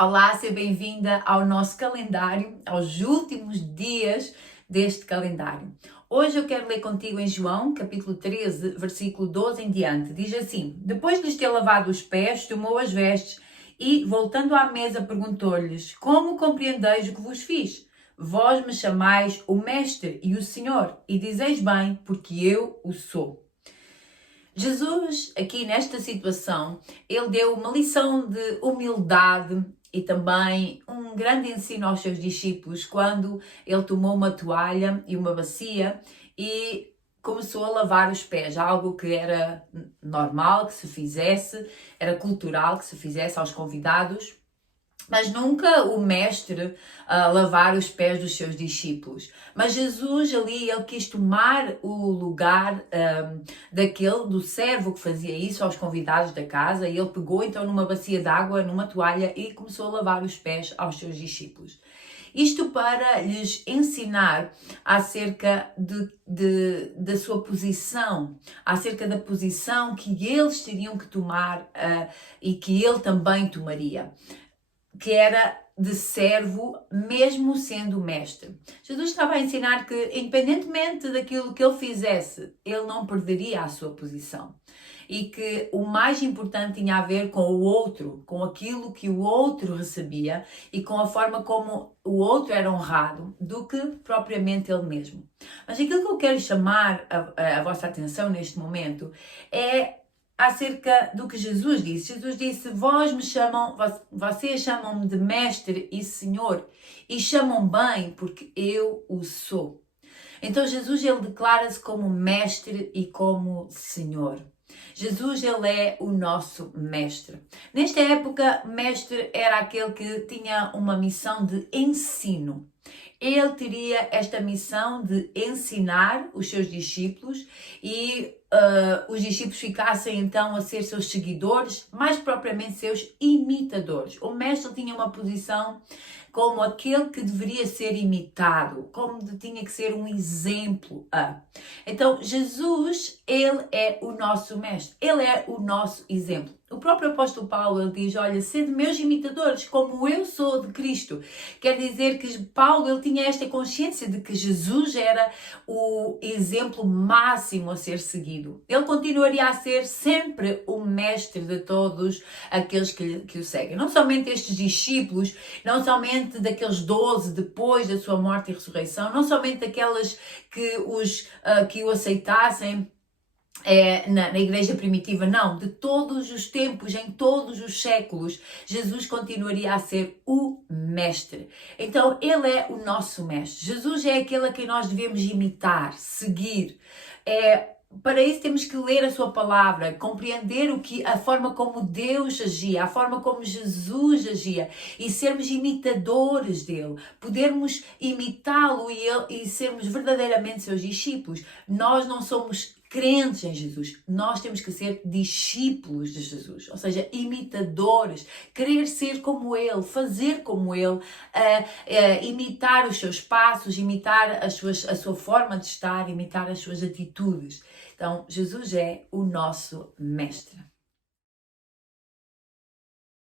Olá, seja bem-vinda ao nosso calendário, aos últimos dias deste calendário. Hoje eu quero ler contigo em João, capítulo 13, versículo 12 em diante. Diz assim: Depois de lhes ter lavado os pés, tomou as vestes e, voltando à mesa, perguntou-lhes: Como compreendeis o que vos fiz? Vós me chamais o Mestre e o Senhor, e dizeis bem, porque eu o sou. Jesus, aqui nesta situação, ele deu uma lição de humildade e também um grande ensino aos seus discípulos quando ele tomou uma toalha e uma bacia e começou a lavar os pés, algo que era normal que se fizesse, era cultural que se fizesse aos convidados. Mas nunca o mestre lavar os pés dos seus discípulos. Mas Jesus ali, ele quis tomar o lugar do servo que fazia isso aos convidados da casa, e ele pegou então numa bacia de água, numa toalha, e começou a lavar os pés aos seus discípulos. Isto para lhes ensinar acerca da sua posição, acerca da posição que eles teriam que tomar e que ele também tomaria, que era de servo, mesmo sendo mestre. Jesus estava a ensinar que, independentemente daquilo que ele fizesse, ele não perderia a sua posição. E que o mais importante tinha a ver com o outro, com aquilo que o outro recebia e com a forma como o outro era honrado, do que propriamente ele mesmo. Mas aquilo que eu quero chamar a vossa atenção neste momento é acerca do que Jesus disse. Jesus disse: vocês chamam-me de mestre e senhor, e chamam bem porque eu o sou. Então Jesus, ele declara-se como mestre e como senhor. Jesus, ele é o nosso mestre. Nesta época, mestre era aquele que tinha uma missão de ensino. Ele teria esta missão de ensinar os seus discípulos e os discípulos ficassem então a ser seus seguidores, mais propriamente seus imitadores. O mestre tinha uma posição como aquele que deveria ser imitado, como tinha que ser um exemplo a. Então, Jesus, ele é o nosso mestre, ele é o nosso exemplo. O próprio apóstolo Paulo, ele diz: olha, sede meus imitadores, como eu sou de Cristo. Quer dizer que Paulo, ele tinha esta consciência de que Jesus era o exemplo máximo a ser seguido. Ele continuaria a ser sempre o mestre de todos aqueles que o seguem. Não somente estes discípulos, não somente daqueles 12 depois da sua morte e ressurreição, não somente daquelas que o aceitassem na igreja primitiva, não, de todos os tempos, em todos os séculos, Jesus continuaria a ser o mestre. Então, ele é o nosso mestre. Jesus é aquele a quem nós devemos imitar, seguir. Para isso temos que ler a sua palavra, compreender a forma como Deus agia, a forma como Jesus agia e sermos imitadores dele, podermos imitá-lo e sermos verdadeiramente seus discípulos. Nós não somos crentes em Jesus, nós temos que ser discípulos de Jesus, ou seja, imitadores, querer ser como ele, fazer como ele, imitar os seus passos, imitar a sua forma de estar, imitar as suas atitudes. Então, Jesus é o nosso mestre.